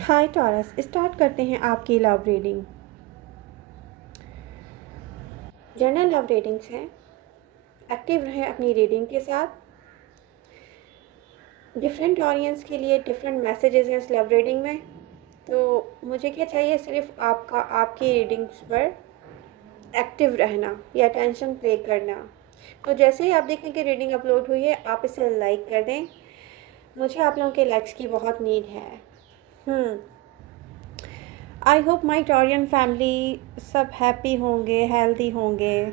हाय taurus, start करते हैं आपकी love reading. General love readings हैं। एक्टिव रहें अपनी रीडिंग के साथ। डिफरेंट ऑडियंस के लिए डिफरेंट मैसेजेस हैं इस लव रीडिंग में। तो मुझे क्या चाहिए, सिर्फ आपकी रीडिंग्स पर एक्टिव रहना या अटेंशन पे करना। तो जैसे ही आप देखें कि रीडिंग अपलोड हुई है, आप इसे लाइक कर दें। मुझे आप लोगों के लाइक्स की बहुत नीड है। I hope my Taurean family सब हैप्पी होंगे, हेल्दी होंगे।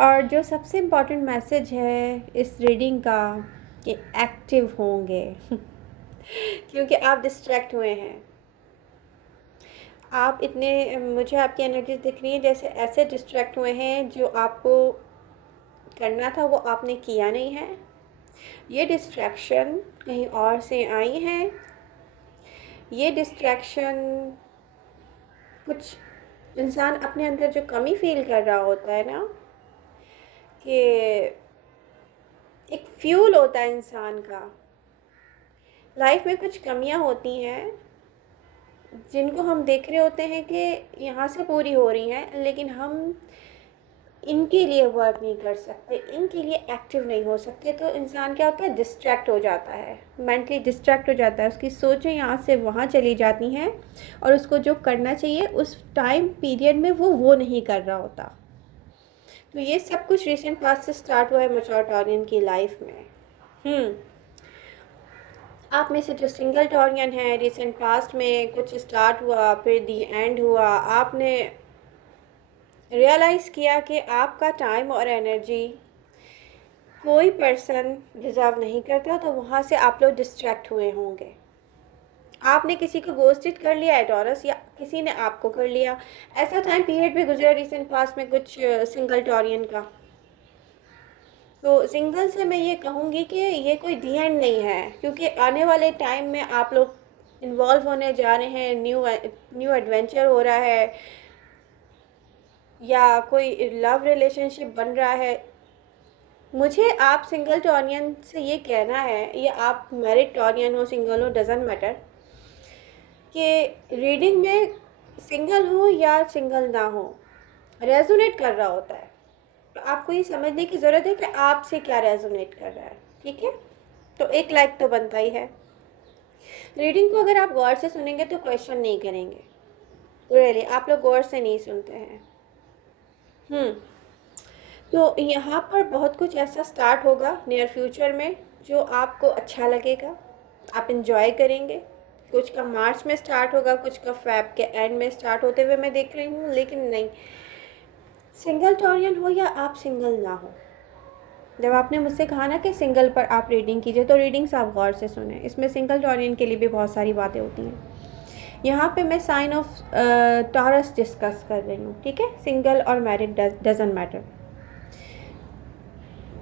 और जो सबसे इम्पॉर्टेंट मैसेज है इस रीडिंग का, कि एक्टिव होंगे क्योंकि आप डिस्ट्रैक्ट हुए हैं। आप इतने, मुझे आपकी एनर्जी दिख रही है जैसे ऐसे डिस्ट्रैक्ट हुए हैं, जो आपको करना था वो आपने किया नहीं है। ये डिस्ट्रैक्शन कहीं और से आई हैं। ये डिस्ट्रैक्शन, कुछ इंसान अपने अंदर जो कमी फील कर रहा होता है ना, कि एक फ्यूल होता है इंसान का। लाइफ में कुछ कमियां होती हैं जिनको हम देख रहे होते हैं कि यहाँ से पूरी हो रही हैं, लेकिन हम इनके लिए वर्क नहीं कर सकते, इनके लिए एक्टिव नहीं हो सकते। तो इंसान क्या होता है, डिस्ट्रैक्ट हो जाता है, मेंटली डिस्ट्रैक्ट हो जाता है। उसकी सोचें यहाँ से वहाँ चली जाती हैं, और उसको जो करना चाहिए उस टाइम पीरियड में वो नहीं कर रहा होता। तो ये सब कुछ रिसेंट पास्ट से स्टार्ट हुआ है मैच्योर टॉरियन की लाइफ में। आप में से जो सिंगल टॉरियन है, रिसेंट पास्ट में कुछ स्टार्ट हुआ, फिर दी एंड हुआ, आपने रियलाइज़ किया कि आपका टाइम और एनर्जी कोई पर्सन डिज़र्व नहीं करता, तो वहाँ से आप लोग डिस्ट्रैक्ट हुए होंगे। आपने किसी को गोस्टेड कर लिया है टॉरस, या किसी ने आपको कर लिया। ऐसा टाइम पीरियड भी गुजरा रिसेंट पास्ट में कुछ सिंगल टॉरियन का। तो सिंगल से मैं ये कहूँगी कि ये कोई दी एंड नहीं है, क्योंकि आने वाले टाइम में आप लोग इन्वॉल्व होने जा रहे हैं, न्यू एडवेंचर हो रहा है, या कोई लव रिलेशनशिप बन रहा है। मुझे आप सिंगल टॉरियन से ये कहना है, या आप मैरिड टॉरियन हो, सिंगल हो, डजेंट मैटर, कि रीडिंग में सिंगल हो या सिंगल ना हो, रेजोनेट कर रहा होता है। तो आपको ये समझने की ज़रूरत है कि आपसे क्या रेजोनेट कर रहा है। ठीक है, तो एक लाइक तो बनता ही है। रीडिंग को अगर आप गौर से सुनेंगे तो क्वेश्चन नहीं करेंगे। रियली आप लोग गौर से नहीं सुनते हैं। तो यहाँ पर बहुत कुछ ऐसा स्टार्ट होगा नियर फ्यूचर में जो आपको अच्छा लगेगा, आप इंजॉय करेंगे। कुछ का मार्च में स्टार्ट होगा, कुछ का फैब के एंड में स्टार्ट होते हुए मैं देख रही हूँ। लेकिन नहीं, सिंगल टॉरियन हो या आप सिंगल ना हो, जब आपने मुझसे कहा ना कि सिंगल पर आप रीडिंग कीजिए, तो रीडिंग्स आप गौर से सुने। इसमें सिंगल टॉरियन के लिए भी बहुत सारी बातें होती हैं। यहाँ पे मैं साइन ऑफ टॉरस डिस्कस कर रही हूँ। ठीक है, सिंगल और मैरिड डजंट मैटर।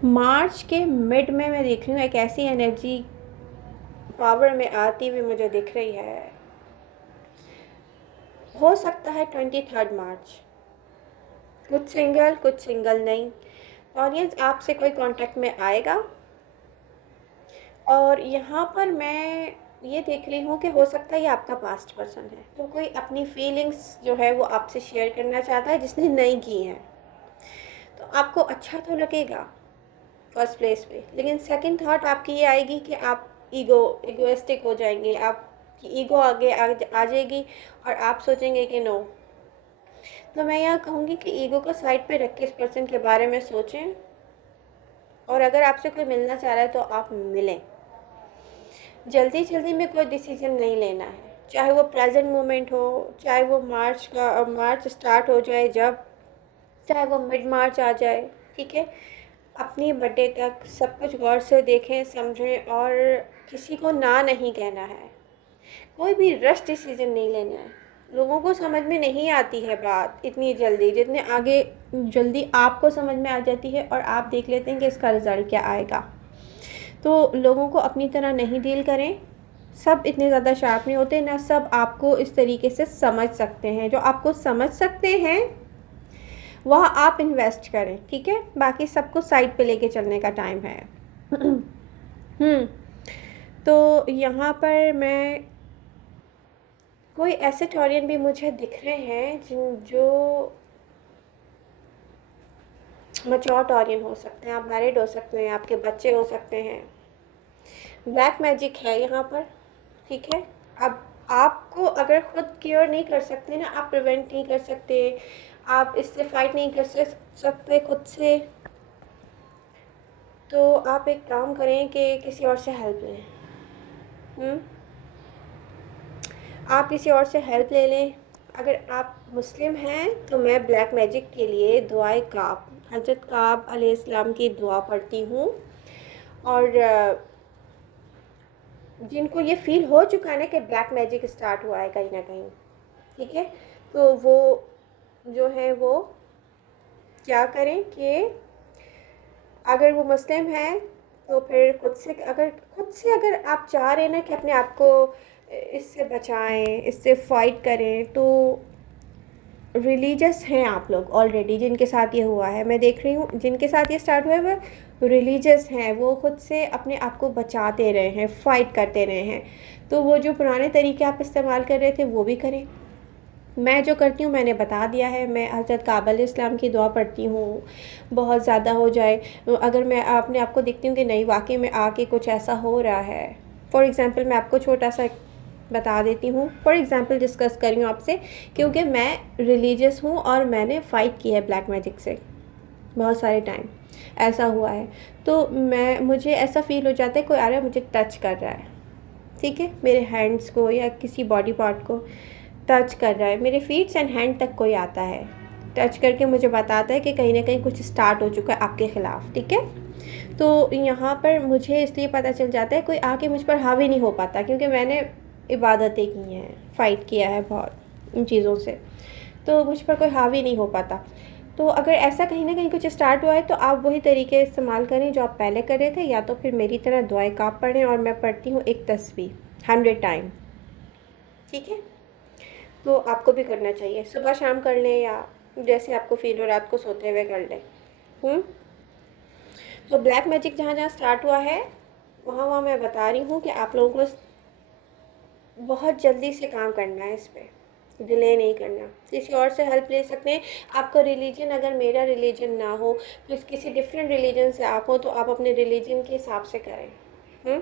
मार्च के मिड में मैं देख रही हूँ एक ऐसी एनर्जी पावर में आती हुई मुझे दिख रही है। हो सकता है 23 मार्च, कुछ सिंगल नहीं। ऑडियंस आपसे कोई कांटेक्ट में आएगा, और यहाँ पर मैं ये देख रही हूँ कि हो सकता है ये आपका पास्ट पर्सन है। तो कोई अपनी फीलिंग्स जो है वो आपसे शेयर करना चाहता है जिसने नहीं की हैं। तो आपको अच्छा तो लगेगा फर्स्ट प्लेस पे, लेकिन सेकंड थॉट आपकी ये आएगी कि आप इगोइस्टिक हो जाएंगे, आपकी ईगो आगे आ जाएगी, और आप सोचेंगे कि नो। तो मैं यहाँ कहूँगी कि ईगो को साइड पे रख के इस पर्सन के बारे में सोचें, और अगर आपसे कोई मिलना चाह रहा है तो आप मिलें। जल्दी जल्दी में कोई डिसीजन नहीं लेना है, चाहे वो प्रेजेंट मोमेंट हो, चाहे वो मार्च स्टार्ट हो जाए जब, चाहे वो मिड मार्च आ जाए। ठीक है, अपनी बर्थडे तक सब कुछ गौर से देखें, समझें, और किसी को ना नहीं कहना है। कोई भी रश डिसीजन नहीं लेना है। लोगों को समझ में नहीं आती है बात इतनी जल्दी, जितने आगे जल्दी आपको समझ में आ जाती है, और आप देख लेते हैं कि इसका रिज़ल्ट क्या आएगा। तो लोगों को अपनी तरह नहीं डील करें। सब इतने ज़्यादा शार्प नहीं होते, ना सब आपको इस तरीके से समझ सकते हैं। जो आपको समझ सकते हैं वह आप इन्वेस्ट करें। ठीक है, बाकी सबको साइड पे लेके चलने का टाइम है। तो यहाँ पर मैं कोई ऐसे टॉरियन भी मुझे दिख रहे हैं जिन जो मैच्योर टॉरियन हो सकते हैं, आप मैरिड हो सकते हैं, आपके बच्चे हो सकते हैं। ब्लैक मैजिक है यहाँ पर, ठीक है। अब आपको अगर खुद क्योर नहीं कर सकते ना, आप प्रिवेंट नहीं कर सकते, आप इससे फाइट नहीं कर सकते खुद से, तो आप एक काम करें कि किसी और से हेल्प लें। हम्म, आप किसी और से हेल्प ले लें। अगर आप मुस्लिम हैं तो मैं ब्लैक मैजिक के लिए दुआए काब, हज़रत काब अलैहिस्सलाम की दुआ पढ़ती हूँ। और जिनको ये फ़ील हो चुका है ना कि ब्लैक मैजिक स्टार्ट हुआ है कहीं ना कहीं, ठीक है, तो वो जो है वो क्या करें कि अगर वो मुस्लिम है तो फिर खुद से अगर आप चाह रहे हैं ना कि अपने आप को इससे बचाएं, इससे फाइट करें, तो रिलीजियस हैं आप लोग ऑलरेडी जिनके साथ ये हुआ है, मैं देख रही हूँ जिनके साथ ये स्टार्ट हुआ है वो रिलीजियस हैं, वो खुद से अपने आप को बचाते रहे हैं, फाइट करते रहे हैं। तो वो जो पुराने तरीके आप इस्तेमाल कर रहे थे वो भी करें। मैं जो करती हूँ मैंने बता दिया है, मैं हज़रत काब अलैहिस्सलाम की दुआ पढ़ती हूँ। बहुत ज़्यादा हो जाए, अगर मैं अपने आप को देखती हूँ कि नहीं वाकई में आके कुछ ऐसा हो रहा है, फॉर एग्ज़ाम्पल मैं आपको छोटा सा बता देती हूँ, फॉर एग्ज़ाम्पल डिस्कस कर रही हूँ आपसे, क्योंकि मैं रिलीजियस हूँ और मैंने फ़ाइट की है ब्लैक मैजिक से बहुत सारे टाइम, ऐसा हुआ है। तो मुझे ऐसा फ़ील हो जाता है कोई आ रहा है मुझे टच कर रहा है, ठीक है, मेरे हैंड्स को या किसी बॉडी पार्ट को टच कर रहा है, मेरे फीट्स एंड हैंड तक कोई आता है, टच करके मुझे बताता है कि कहीं ना कहीं कुछ स्टार्ट हो चुका है आपके ख़िलाफ़, ठीक है। तो यहाँ पर मुझे इसलिए पता चल जाता है कोई आके मुझ पर हावी नहीं हो पाता, क्योंकि मैंने इबादतें की हैं, फ़ाइट किया है बहुत इन चीज़ों से, तो मुझ पर कोई हावी नहीं हो पाता। तो अगर ऐसा कहीं ना कहीं कुछ स्टार्ट हुआ है तो आप वही तरीके इस्तेमाल करें जो आप पहले कर रहे थे, या तो फिर मेरी तरह दुआए काब पढ़ें, और मैं पढ़ती हूँ एक तस्बीह 100 टाइम, ठीक है। तो आपको भी करना चाहिए, सुबह शाम कर लें या जैसे आपको फील हो रात को सोते हुए कर लें। हम्म, तो ब्लैक मैजिक जहाँ जहाँ स्टार्ट हुआ है वहाँ वहाँ मैं बता रही हूँ कि आप लोगों को बहुत जल्दी से काम करना है, इस पर डिले नहीं करना, किसी और से हेल्प ले सकते हैं। आपका रिलीजन अगर मेरा रिलीजन ना हो, तो किसी डिफरेंट रिलीजन से आप हो, तो आप अपने रिलीजन के हिसाब से करें।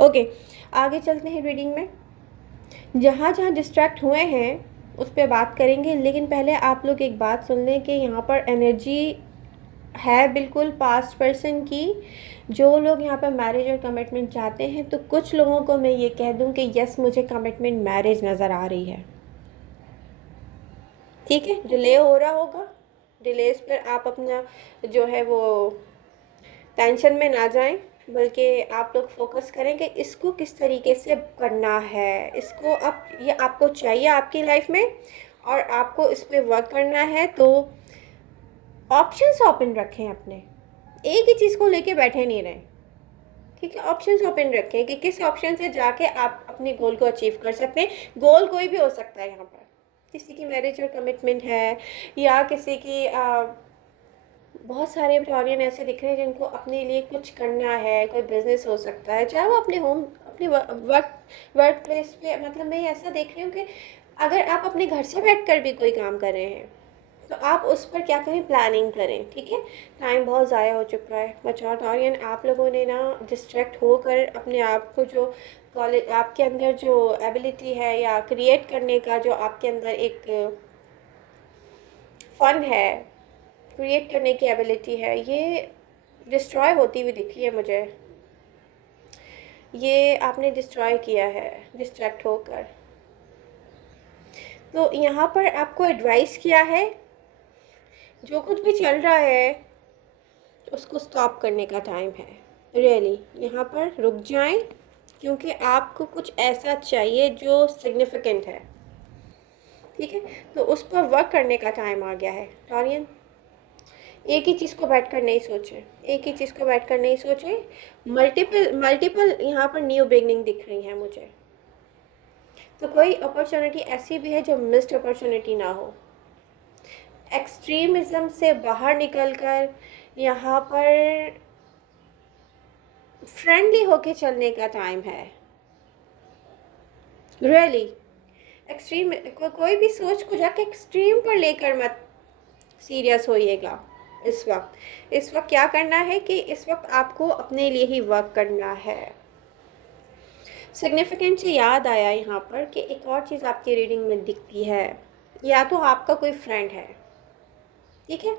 ओके, आगे चलते हैं रीडिंग में। जहाँ जहाँ डिस्ट्रैक्ट हुए हैं उस पर बात करेंगे, लेकिन पहले आप लोग एक बात सुन लें कि यहाँ पर एनर्जी है बिल्कुल पास्ट पर्सन की। जो लोग यहाँ पर मैरिज और कमिटमेंट चाहते हैं, तो कुछ लोगों को मैं ये कह दूँ कि यस मुझे कमिटमेंट मैरिज नज़र आ रही है, ठीक है। डिले हो रहा होगा, डिलेस पर आप अपना जो है वो टेंशन में ना जाएं, बल्कि आप लोग फोकस करें कि इसको किस तरीके से करना है, इसको अब ये आपको चाहिए आपकी लाइफ में और आपको इस पर वर्क करना है। तो ऑप्शंस ओपन रखें अपने, एक ही चीज़ को लेके बैठे नहीं रहें, ठीक है। ऑप्शंस ओपन रखें कि किस ऑप्शन से जाके आप अपने गोल को अचीव कर सकते हैं। गोल कोई भी हो सकता है, यहाँ पर किसी की मैरिज और कमिटमेंट है, या किसी की बहुत सारे टॉरियन ऐसे दिख रहे हैं जिनको अपने लिए कुछ करना है, कोई बिजनेस हो सकता है, चाहे वो अपने होम अपने वर्क प्लेस पे, मतलब मैं ऐसा देख रही हूँ कि अगर आप अपने घर से बैठकर भी कोई काम कर रहे हैं तो आप उस पर क्या करें, प्लानिंग करें, ठीक है। टाइम बहुत ज़ाया हो चुका है बच्चों, टॉरियन आप लोगों ने ना डिस्ट्रैक्ट होकर अपने आप को जो कॉलेज आपके अंदर जो एबिलिटी है या क्रिएट करने का जो आपके अंदर एक फ़न है, क्रिएट करने की एबिलिटी है, ये डिस्ट्रॉय होती हुई दिखी है मुझे। ये आपने डिस्ट्रॉय किया है डिस्ट्रैक्ट होकर। तो यहाँ पर आपको एडवाइस किया है, जो कुछ भी चल रहा है उसको स्टॉप करने का टाइम है। रियली यहाँ पर रुक जाएं, क्योंकि आपको कुछ ऐसा चाहिए जो सिग्निफिकेंट है, ठीक है। तो उस पर वर्क करने का टाइम आ गया है टॉरियन। एक ही चीज़ को बैठकर नहीं सोचें, एक ही चीज़ को बैठकर नहीं सोचें, मल्टीपल मल्टीपल यहाँ पर न्यू बिगनिंग दिख रही है मुझे। तो कोई अपॉर्चुनिटी ऐसी भी है जो मिस्ड अपॉर्चुनिटी ना हो। एक्सट्रीमिज्म से बाहर निकलकर यहाँ पर फ्रेंडली होके चलने का टाइम है। रियली एक्सट्रीम कोई भी सोच को जाके एक्सट्रीम पर लेकर मत सीरियस होइएगा इस वक्त क्या करना है कि इस वक्त आपको अपने लिए ही वर्क करना है। सिग्निफिकेंट से याद आया यहाँ पर कि एक और चीज़ आपकी रीडिंग में दिखती है, या तो आपका कोई फ्रेंड है, ठीक है।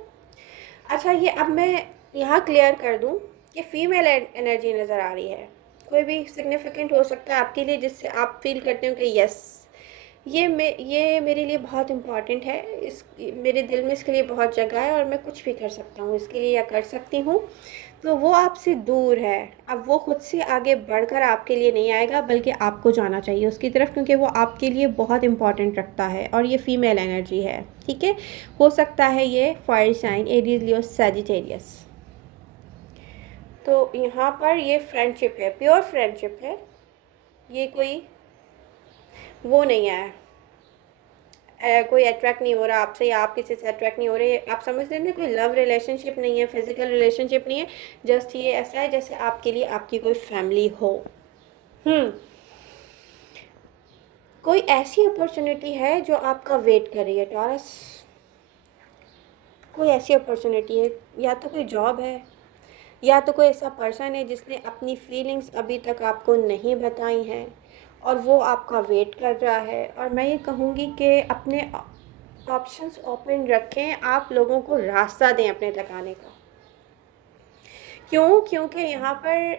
अच्छा, ये अब मैं यहाँ क्लियर कर दूँ कि फीमेल एनर्जी नज़र आ रही है। कोई भी सिग्निफिकेंट हो सकता है आपके लिए जिससे आप फील करते हो कि यस, ये मेरे लिए बहुत इम्पॉर्टेंट है, इस मेरे दिल में इसके लिए बहुत जगह है और मैं कुछ भी कर सकता हूँ इसके लिए या कर सकती हूँ। तो वो आपसे दूर है। अब वो खुद से आगे बढ़कर आपके लिए नहीं आएगा, बल्कि आपको जाना चाहिए उसकी तरफ, क्योंकि वो आपके लिए बहुत इम्पॉर्टेंट रखता है और ये फीमेल एनर्जी है, ठीक है। हो सकता है ये फायर साइन एरीज, लियो, सैजिटेरियस। तो यहाँ पर ये फ्रेंडशिप है, प्योर फ्रेंडशिप है, ये कोई वो नहीं है, कोई अट्रैक्ट नहीं हो रहा आपसे या आप किसी से अट्रैक्ट नहीं हो रहे। आप समझ रहे हैं, कोई लव रिलेशनशिप नहीं है, फिजिकल रिलेशनशिप नहीं है। जस्ट ये ऐसा है जैसे आपके लिए आपकी कोई फैमिली हो। कोई ऐसी अपॉर्चुनिटी है जो आपका वेट कर रही है टॉरस। कोई ऐसी अपॉर्चुनिटी है, या तो कोई जॉब है, या तो कोई ऐसा पर्सन है जिसने अपनी फीलिंग्स अभी तक आपको नहीं बताई हैं और वो आपका वेट कर रहा है। और मैं ये कहूँगी कि अपने ऑप्शंस ओपन रखें, आप लोगों को रास्ता दें अपने तक आने का। क्यों? क्योंकि यहाँ पर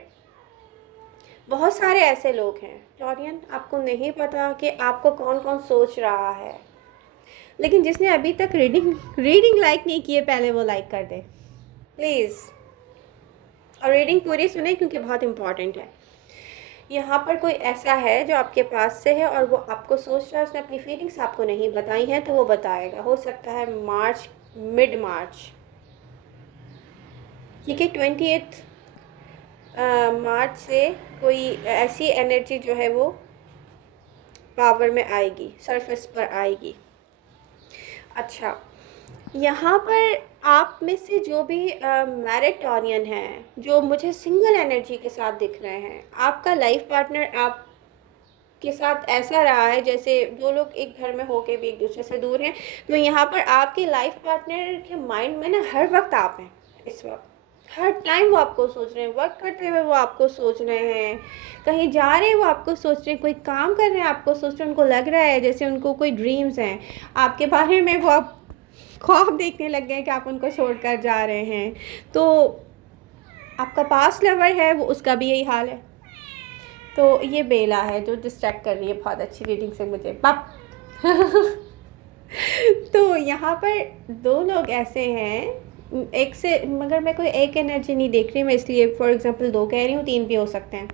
बहुत सारे ऐसे लोग हैं टॉरियन, आपको नहीं पता कि आपको कौन कौन सोच रहा है, लेकिन जिसने अभी तक रीडिंग लाइक नहीं की है, पहले वो लाइक कर दे प्लीज़, और रीडिंग पूरी सुने क्योंकि बहुत इम्पॉर्टेंट है। यहाँ पर कोई ऐसा है जो आपके पास से है और वो आपको सोच रहा है, उसने अपनी फीलिंग्स आपको नहीं बताई हैं, तो वो बताएगा। हो सकता है मार्च, मिड मार्च, ठीक है, 28 मार्च से कोई ऐसी एनर्जी जो है वो पावर में आएगी, सरफेस पर आएगी। अच्छा, यहाँ पर आप में से जो भी मैरिड टॉरियन हैं, जो मुझे सिंगल एनर्जी के साथ दिख रहे हैं, आपका लाइफ पार्टनर आप के साथ ऐसा रहा है जैसे दो लोग एक घर में होके भी एक दूसरे से दूर हैं। तो यहाँ पर आपके लाइफ पार्टनर के माइंड में ना हर वक्त आप हैं, इस वक्त हर टाइम वो आपको सोच रहे हैं, वर्क करते हुए वो आपको सोच रहे हैं, कहीं जा रहे हैं वो आपको सोच रहे हैं, कोई काम कर रहे हैं आपको सोच रहे हैं। उनको लग रहा है जैसे उनको कोई ड्रीम्स हैं आपके बारे में, वो आप ख्वाब देखने लग गए कि आप उनको छोड़कर जा रहे हैं। तो आपका पास्ट लवर है, वो उसका भी यही हाल है। तो ये बेला है जो डिस्ट्रैक्ट कर रही है बहुत अच्छी रीडिंग से मुझे पाप। तो यहाँ पर दो लोग ऐसे हैं, एक से, मगर मैं कोई एक एनर्जी नहीं देख रही, मैं इसलिए फॉर एग्जांपल दो कह रही हूँ, तीन भी हो सकते हैं।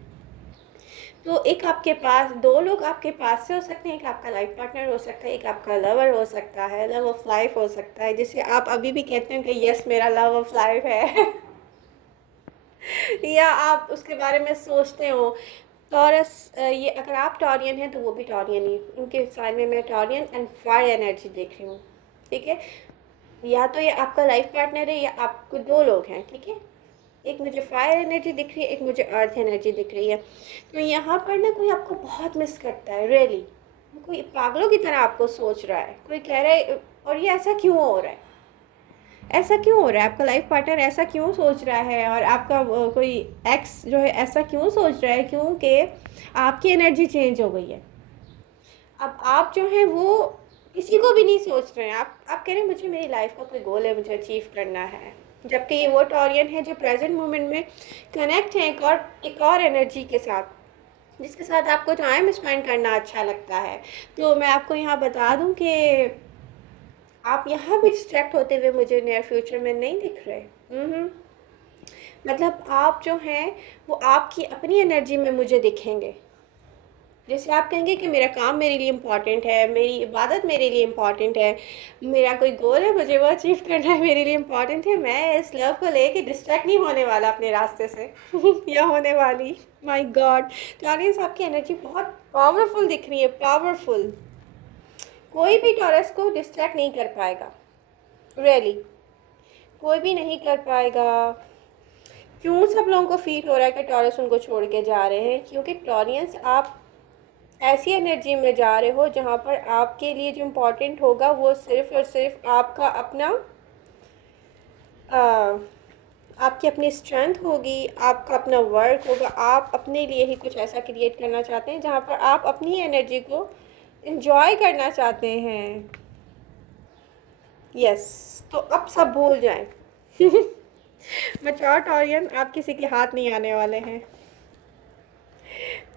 तो एक आपके पास, दो लोग आपके पास से हो सकते हैं, एक आपका लाइफ पार्टनर हो सकता है, एक आपका लवर हो सकता है, लव ऑफ लाइफ हो सकता है, जिसे आप अभी भी कहते हैं कि यस मेरा लव ऑफ लाइफ है। या आप उसके बारे में सोचते हो। टॉरस, ये अगर आप टॉरियन हैं तो वो भी टॉरियन ही, इनके साइड में मैं टॉरियन एंड फायर एनर्जी देख रही हूँ, ठीक है। या तो ये आपका लाइफ पार्टनर है या आपको दो लोग हैं, ठीक है। एक मुझे फायर एनर्जी दिख रही है, एक मुझे अर्थ एनर्जी दिख रही है। तो यहाँ पर ना कोई आपको बहुत मिस करता है, रियली कोई पागलों की तरह आपको सोच रहा है, कोई कह रहा है और ये ऐसा क्यों हो रहा है, ऐसा क्यों हो रहा है, आपका लाइफ पार्टनर ऐसा क्यों सोच रहा है, और आपका कोई एक्स जो है ऐसा क्यों सोच रहा है, क्योंकि आपकी एनर्जी चेंज हो गई है। अब आप जो है वो किसी को भी नहीं सोच रहे हैं, आप कह रहे हैं मुझे मेरी लाइफ का कोई गोल है, मुझे अचीव करना है। जबकि ये वो टॉरियन है जो प्रेजेंट मोमेंट में कनेक्ट है एक और एनर्जी के साथ, जिसके साथ आपको टाइम स्पेंड करना अच्छा लगता है। तो मैं आपको यहाँ बता दूँ कि आप यहाँ भी डिस्ट्रैक्ट होते हुए मुझे नियर फ्यूचर में नहीं दिख रहे। मतलब आप जो हैं वो आपकी अपनी एनर्जी में मुझे दिखेंगे। जैसे आप कहेंगे कि मेरा काम मेरे लिए इम्पॉर्टेंट है, मेरी इबादत मेरे लिए इम्पॉर्टेंट है, मेरा कोई गोल है मुझे वो अचीव करना है, मेरे लिए इम्पॉर्टेंट है, मैं इस लव को लेके डिस्ट्रैक्ट नहीं होने वाला अपने रास्ते से। या होने वाली। माय गॉड, टॉरस आपकी एनर्जी बहुत पावरफुल दिख रही है, पावरफुल। कोई भी टॉरस को डिस्ट्रैक्ट नहीं कर पाएगा, रियली कोई भी नहीं कर पाएगा। क्यों सब लोगों को फील हो रहा है कि टॉरस उनको छोड़ के जा रहे हैं? क्योंकि टॉरियंस आप ऐसी एनर्जी में जा रहे हो जहाँ पर आपके लिए जो इम्पोर्टेंट होगा वो सिर्फ़ और सिर्फ आपका अपना अ, आपकी अपनी स्ट्रेंथ होगी, आपका अपना वर्क होगा, आप अपने लिए ही कुछ ऐसा क्रिएट करना चाहते हैं जहाँ पर आप अपनी एनर्जी को एन्जॉय करना चाहते हैं। यस, तो अब सब भूल जाएँ। मैच्योर टॉरियन आप किसी के हाथ नहीं आने वाले हैं।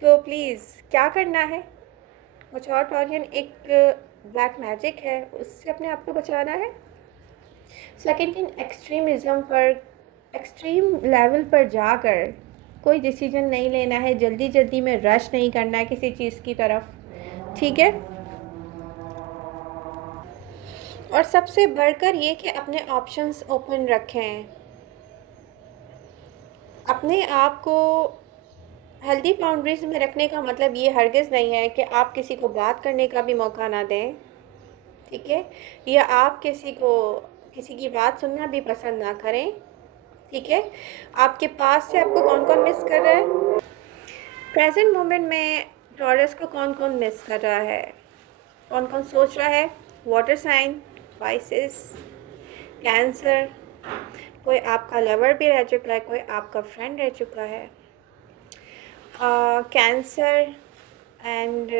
तो प्लीज़ क्या करना है? मैच्योर टॉरियन एक ब्लैक मैजिक है, उससे अपने आप को बचाना है। सेकंड थिंग, एक्सट्रीमिज़्म पर एक्सट्रीम लेवल पर जाकर कोई डिसीजन नहीं लेना है, जल्दी-जल्दी में रश नहीं करना है किसी चीज़ की तरफ, ठीक है? और सबसे बढ़कर ये कि अपने ऑप्शंस ओपन रखें। अपने आप को हेल्दी बाउंड्रीज़ में रखने का मतलब ये हरगिज़ नहीं है कि आप किसी को बात करने का भी मौका ना दें, ठीक है? या आप किसी की बात सुनना भी पसंद ना करें, ठीक है? आपके पास से आपको कौन-कौन मिस कर रहा है? प्रेज़ेंट मोमेंट में टॉरस को कौन-कौन मिस कर रहा है? कौन-कौन सोच रहा है? वाटर साइन, स्पाइसेस, कैंसर, कोई आपका लवर भी रह चुका है, कोई आपका फ्रेंड रह चुका है। Cancer and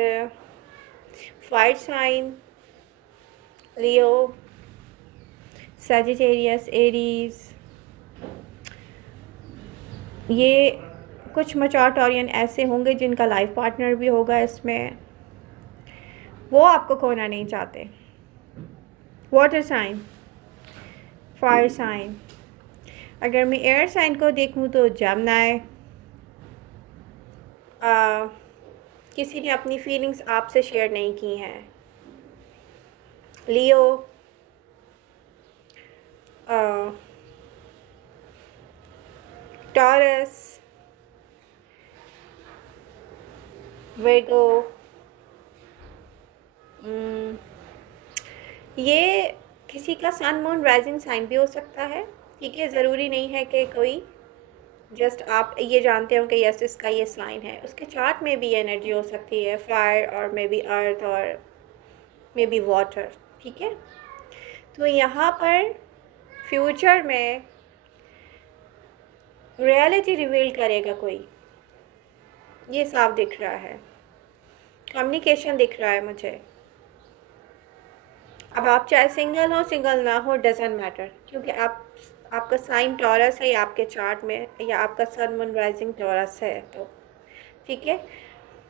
fire sign, Leo, Sagittarius, Aries, ये कुछ मैच्योर टॉरियन ऐसे होंगे जिनका लाइफ पार्टनर भी होगा इसमें, वो आपको खोना नहीं चाहते। वाटर साइन, फायर साइन, अगर मैं एयर साइन को देखूं तो जमनाय, किसी ने अपनी फीलिंग्स आपसे शेयर नहीं की हैं। लियो, टॉरस, वर्गो, ये किसी का सन मून राइजिंग साइन भी हो सकता है, ठीक है? ज़रूरी नहीं है कि कोई जस्ट आप ये जानते हो कि यस इसका ये साइन है, उसके चार्ट में भी एनर्जी हो सकती है, फायर और मे बी अर्थ और मे बी वाटर, ठीक है? तो यहाँ पर फ्यूचर में रियलिटी रिवील करेगा कोई, ये साफ दिख रहा है। कम्युनिकेशन दिख रहा है मुझे। अब आप चाहे सिंगल हो सिंगल ना हो, डजेंट मैटर, क्योंकि आपका साइन टॉरस है या आपके चार्ट में या आपका सन मून राइजिंग टॉरस है, तो ठीक है?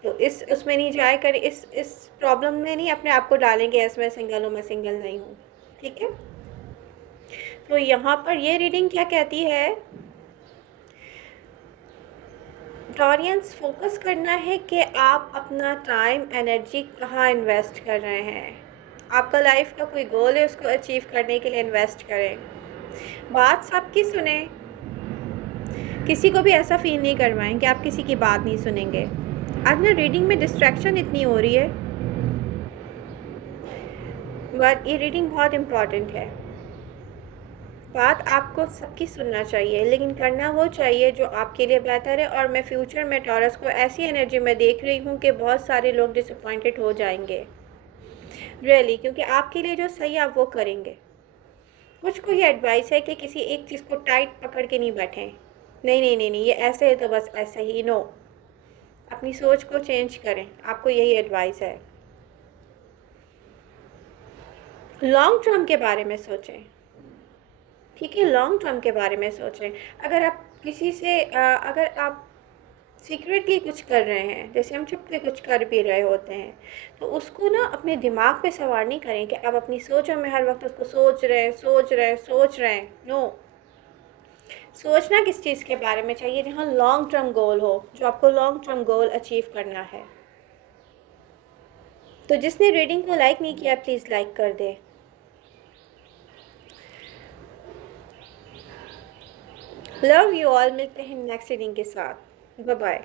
तो इस उसमें नहीं जाए कर, इस प्रॉब्लम में नहीं अपने आप को डालेंगे यस मैं सिंगल हूँ, मैं सिंगल नहीं हूँ, ठीक है? तो यहाँ पर ये रीडिंग क्या कहती है? टॉरियंस फोकस करना है कि आप अपना टाइम एनर्जी कहाँ इन्वेस्ट कर रहे हैं। आपका लाइफ का कोई गोल है, उसको अचीव करने के लिए इन्वेस्ट करें। बात सबकी सुने, किसी को भी ऐसा फील नहीं करवाएं कि आप किसी की बात नहीं सुनेंगे। आज ना रीडिंग में डिस्ट्रैक्शन इतनी हो रही है, बट ये रीडिंग बहुत इम्पॉर्टेंट है। बात आपको सबकी सुनना चाहिए, लेकिन करना वो चाहिए जो आपके लिए बेहतर है। और मैं फ्यूचर में टॉरस को ऐसी एनर्जी में देख रही हूँ कि बहुत सारे लोग डिसअपॉइंटेड हो जाएंगे, रियली, क्योंकि आपके लिए जो सही है आप वो करेंगे। कुछ को ये एडवाइस है कि किसी एक चीज़ को टाइट पकड़ के नहीं बैठें, नहीं नहीं नहीं नहीं ये ऐसे है तो बस ऐसे ही, नो, अपनी सोच को चेंज करें, आपको यही एडवाइस है। लॉन्ग टर्म के बारे में सोचें, ठीक है? लॉन्ग टर्म के बारे में सोचें। अगर आप किसी से अगर आप सीक्रेटली कुछ कर रहे हैं, जैसे हम छुप के कुछ कर भी रहे होते हैं, तो उसको ना अपने दिमाग पे सवार नहीं करें कि आप अपनी सोचों में हर वक्त उसको सोच रहे हैं। नो, सोचना किस चीज़ के बारे में चाहिए? जहाँ लॉन्ग टर्म गोल हो, जो आपको लॉन्ग टर्म गोल अचीव करना है। तो जिसने रीडिंग को लाइक नहीं किया प्लीज़ लाइक कर दे। लव यू ऑल, मिलते हैं नेक्स्ट रीडिंग के साथ। Bye bye.